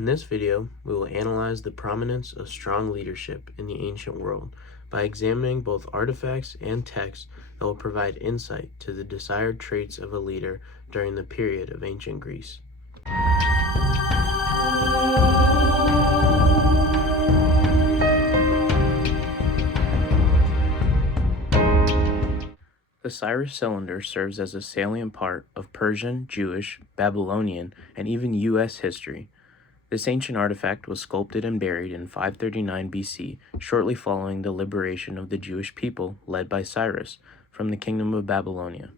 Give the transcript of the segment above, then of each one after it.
In this video, we will analyze the prominence of strong leadership in the ancient world by examining both artifacts and texts that will provide insight to the desired traits of a leader during the period of ancient Greece. The Cyrus cylinder serves as a salient part of Persian, Jewish, Babylonian, and even U.S. history. This ancient artifact was sculpted and buried in 539 BC, shortly following the liberation of the Jewish people led by Cyrus from the Kingdom of Babylonia.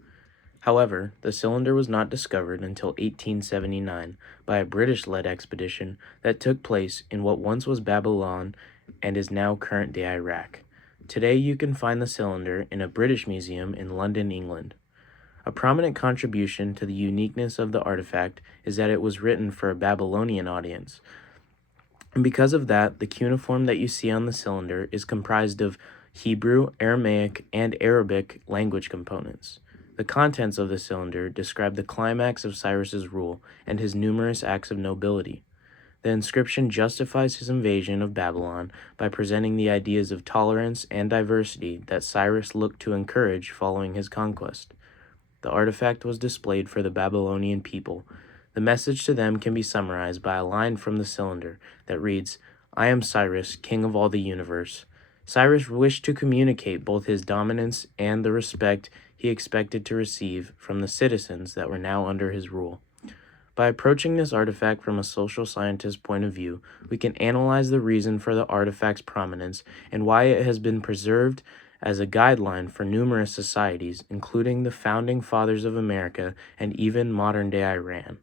However, the cylinder was not discovered until 1879 by a British-led expedition that took place in what once was Babylon and is now current-day Iraq. Today you can find the cylinder in a British museum in London, England. A prominent contribution to the uniqueness of the artifact is that it was written for a Babylonian audience. And because of that, the cuneiform that you see on the cylinder is comprised of Hebrew, Aramaic, and Arabic language components. The contents of the cylinder describe the climax of Cyrus's rule and his numerous acts of nobility. The inscription justifies his invasion of Babylon by presenting the ideas of tolerance and diversity that Cyrus looked to encourage following his conquest. The artifact was displayed for the Babylonian people. The message to them can be summarized by a line from the cylinder that reads, "I am Cyrus, king of all the universe." Cyrus wished to communicate both his dominance and the respect he expected to receive from the citizens that were now under his rule. By approaching this artifact from a social scientist point of view, we can analyze the reason for the artifact's prominence and why it has been preserved as a guideline for numerous societies, including the founding fathers of America and even modern-day Iran.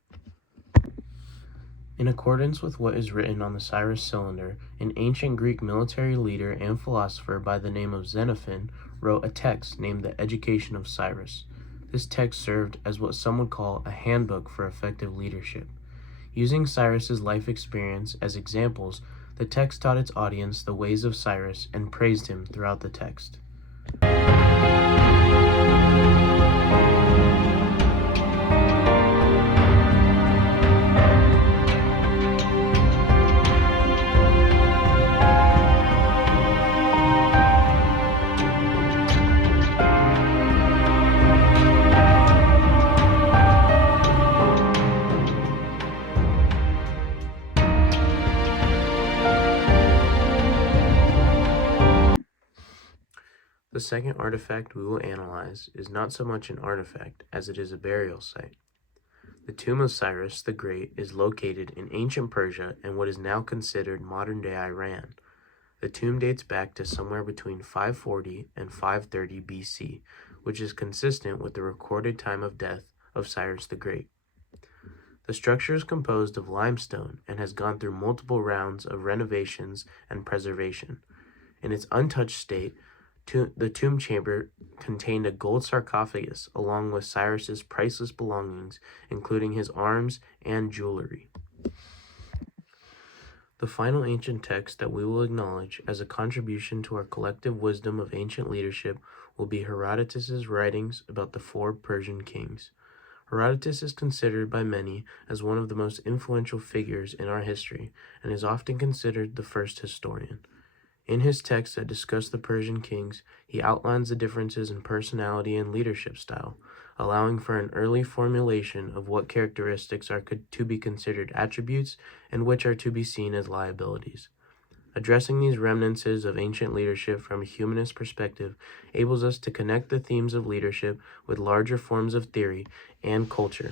In accordance with what is written on the Cyrus cylinder, an ancient Greek military leader and philosopher by the name of Xenophon wrote a text named The Education of Cyrus. This text served as what some would call a handbook for effective leadership. Using Cyrus's life experience as examples, the text taught its audience the ways of Cyrus and praised him throughout the text. The second artifact we will analyze is not so much an artifact as it is a burial site. The tomb of Cyrus the Great is located in ancient Persia and what is now considered modern-day Iran. The tomb dates back to somewhere between 540 and 530 BC, which is consistent with the recorded time of death of Cyrus the Great. The structure is composed of limestone and has gone through multiple rounds of renovations and preservation. In its untouched state, the tomb chamber contained a gold sarcophagus along with Cyrus's priceless belongings, including his arms and jewelry. The final ancient text that we will acknowledge as a contribution to our collective wisdom of ancient leadership will be Herodotus's writings about the 4 Persian kings. Herodotus is considered by many as one of the most influential figures in our history and is often considered the first historian. In his texts that discuss the Persian kings, he outlines the differences in personality and leadership style, allowing for an early formulation of what characteristics are to be considered attributes and which are to be seen as liabilities. Addressing these remnants of ancient leadership from a humanist perspective enables us to connect the themes of leadership with larger forms of theory and culture.